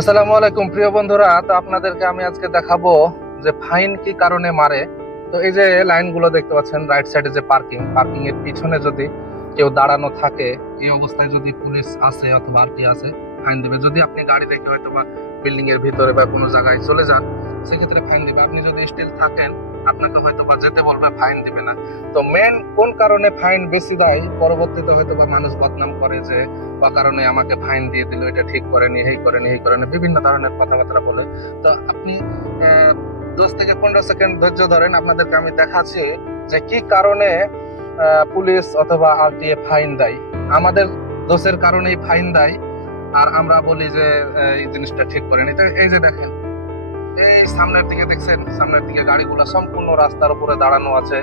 আসসালামু আলাইকুম, প্রিয় বন্ধুরা। তো আপনাদেরকে আমি আজকে দেখাবো যে ফাইন কি কারণে মারে। তো এই যে লাইনগুলো দেখতে পাচ্ছেন রাইট সাইডে যে পার্কিং পার্কিং এর পিছনে যদি কেউ দাঁড়ানো থাকে, এই অবস্থায় যদি পুলিশ আসে অথবা আর কি আসে ফাইন দেবে যদি আপনি গাড়ি দেখে হয়তো বা বিল্ডিং এর ভিতরে বা কোনো জায়গায় চলে যান, সেক্ষেত্রে ফাইন দেবে। আপনি যদি স্টিল থাকেন, আপনাকে হয়তো বা যেতে বলবে, ফাইন দিবে না। তো মেন কোন কারণে ফাইন বেশি দেয়? পরবর্তীতে হয়তো বা মানুষ বদনাম করে যে, বা কারণে আমাকে ফাইন দিয়ে দিল, এটা ঠিক করেনি, এই করেনি এই করেনি, বিভিন্ন ধরনের কথাবার্তা বলে। তো আপনি দশ থেকে পনেরো সেকেন্ড ধৈর্য ধরেন, আপনাদেরকে আমি দেখাচ্ছি যে কি কারণে পুলিশ অথবা আরটিএ ফাইন দেয়। আমাদের দোষের কারণেই ফাইন দেয়। আর আমরা বলি যে এই জিনিসটা ঠিক করেনি। তো এই যে দেখেন, এই সামনের দিকে দেখছেন, সামনের দিকে গাড়িগুলো সম্পূর্ণ রাস্তার উপরে দাঁড়ানো আছে।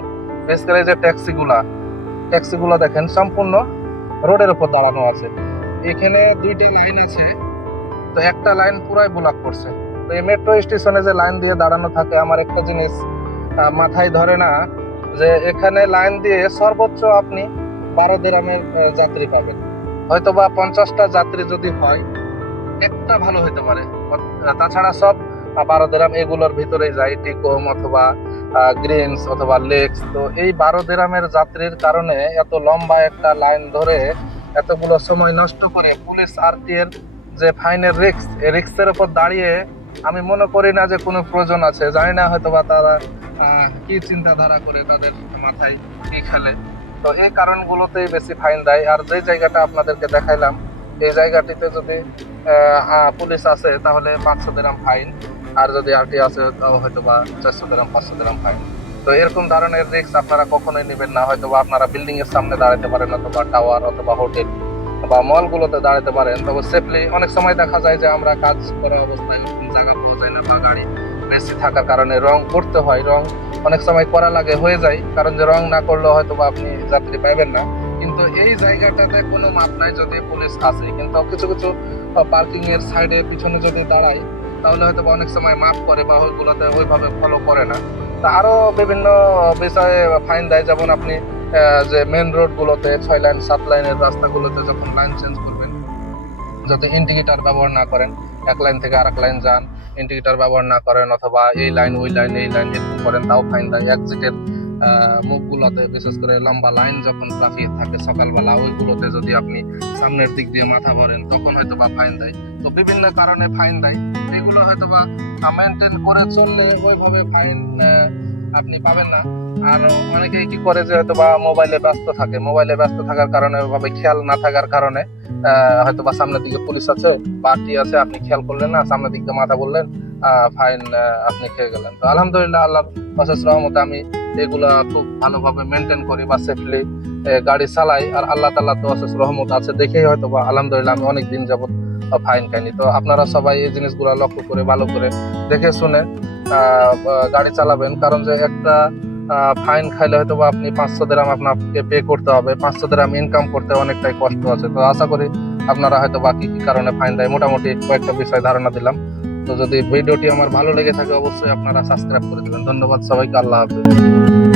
বিশেষ করে যে ট্যাক্সিগুলা, ট্যাক্সিগুলো দেখেন, সম্পূর্ণ রোডের উপর দাঁড়ানো আছে। এখানে দুইটি লাইন আছে, তো একটা লাইন পুরাই ব্লক করছে। তো এই মেট্রো স্টেশনে যে লাইন দিয়ে দাঁড়ানো থাকে, আমার একটা জিনিস মাথায় ধরে না, যে এখানে লাইন দিয়ে সর্বোচ্চ আপনি বারো দিরামের যাত্রী পাবেন। হয়তো বা পঞ্চাশটা যাত্রী যদি হয়, একটা ভালো হতে পারে। তাছাড়া সব বারো দিরাম এগুলোর ভিতরে যায় টিকোম অথবা গ্রিনস অথবা লেক্স। তো এই বারো দেরামের যাত্রীর কারণে এত লম্বা একটা লাইন ধরে এতগুলো সময় নষ্ট করে পুলিশ আরটি এর যে ফাইনের রিক্স, এই রিক্সের উপর দাঁড়িয়ে আমি মনে করি না যে কোনো প্রয়োজন আছে। জানি না হয়তো বা তারা কি চিন্তাধারা করে তাদের মাথায় কি খেলে। তো এই কারণগুলোতেই বেশি ফাইন দেয়। আর যে জায়গাটা আপনাদেরকে দেখাইলাম, এই জায়গাটিতে যদি পুলিশ আসে, তাহলে পাঁচশো গ্রাম ফাইন। আর যদি আরটি আসে, তাও হয়তো বা চারশো গ্রাম, পাঁচশো গ্রাম ফাইন। তো এরকম ধরনের রিস্ক আপনারা কখনোই নেবেন না। হয়তো বা আপনারা বিল্ডিং এর সামনে দাঁড়াতে পারেন, অথবা টাওয়ার অথবা হোটেল বা মলগুলোতে দাঁড়াতে পারেন। তবে সেফলি অনেক সময় দেখা যায় যে আমরা কাজ করা অবস্থায় জায়গা পাওয়া যায় না, বা গাড়ি বেশি থাকার কারণে রং করতে হয়। রং অনেক সময় করা লাগে, হয়ে যায়। কারণ যে রং না করলে হয়তো বা আপনি যাত্রী পাইবেন না। কিন্তু এই জায়গাটাতে কোনো মাপ নাই যদি পুলিশ আসে। কিন্তু কিছু কিছু পার্কিং এর সাইডে পিছনে যদি দাঁড়ায়, তাহলে হয়তো অনেক সময় মাপ করে বা ওইগুলোতে ওইভাবে ফলো করে না। তা আরও বিভিন্ন বিষয়ে ফাইন দেয়। যেমন আপনি যে মেন রোড গুলোতে ছয় লাইন সাত লাইনের রাস্তাগুলোতে যখন লাইন চেঞ্জ করবেন যাতে ইন্ডিকেটার ব্যবহার না করেন, এক লাইন থেকে আরেক লাইন যান, ইন্ডিকেটার ব্যবহার না করেন অথবা এই লাইন, ওই লাইন, এই লাইন এরকম করেন, তাও ফাইন দেয় এক্সিটের মুখগুলোতে বিশেষ করে লম্বা লাইন যখন ট্রাফিক থাকে সকালবেলা, ওইগুলোতে যদি আপনি সামনের দিক দিয়ে মাথা ভরেন, তখন হয়তো বা ফাইন দেয়। তো বিভিন্ন কারণে ফাইন দেয়। এগুলো হয়তো বা মেনটেন করে চললে ওইভাবে ফাইন আপনি পাবেন না। আর অনেকেই কি করে যে হয়তো বা মোবাইলে ব্যস্ত থাকে। মোবাইলে ব্যস্ত থাকার কারণে ওইভাবে খেয়াল না থাকার কারণে হয়তো বা সামনের দিকে পুলিশ আছে পার্টি আছে, আপনি খেয়াল করলেন না, সামনের দিকে মাথা বললেন ফাইন আপনি খেয়ে গেলেন। তো আলহামদুলিল্লাহ, আল্লাহর অশেষ রহমতে আমি এগুলা খুব ভালোভাবে মেনটেন করি বা সেফলি গাড়ি চালাই। আর আল্লাহ তাল্লাহ তো অশেষ রহমত আছে দেখেই হয়তো বা আলহামদুলিল্লাহ আমি অনেক দিন যাবত ফাইন খাইনি। তো আপনারা সবাই এই জিনিসগুলো লক্ষ্য করে, ভালো করে দেখে শুনে গাড়ি চালাবেন, কারণ যে একটা ফাইন খাইলে হয়তো বা আপনি পাঁচশো গ্রাম আপনাকে পে করতে হবে, পাঁচশো গ্রাম ইনকাম করতে অনেকটাই কষ্ট আছে। তো আশা করি আপনারা হয়তো বা কি কি কারণে ফাইন দেয়, মোটামুটি কয়েকটা বিষয় ধারণা দিলাম। তো যদি ভিডিওটি আমার ভালো লেগে থাকে, অবশ্যই আপনারা সাবস্ক্রাইব করে দেবেন। ধন্যবাদ সবাইকে, আল্লাহ হাফিজ।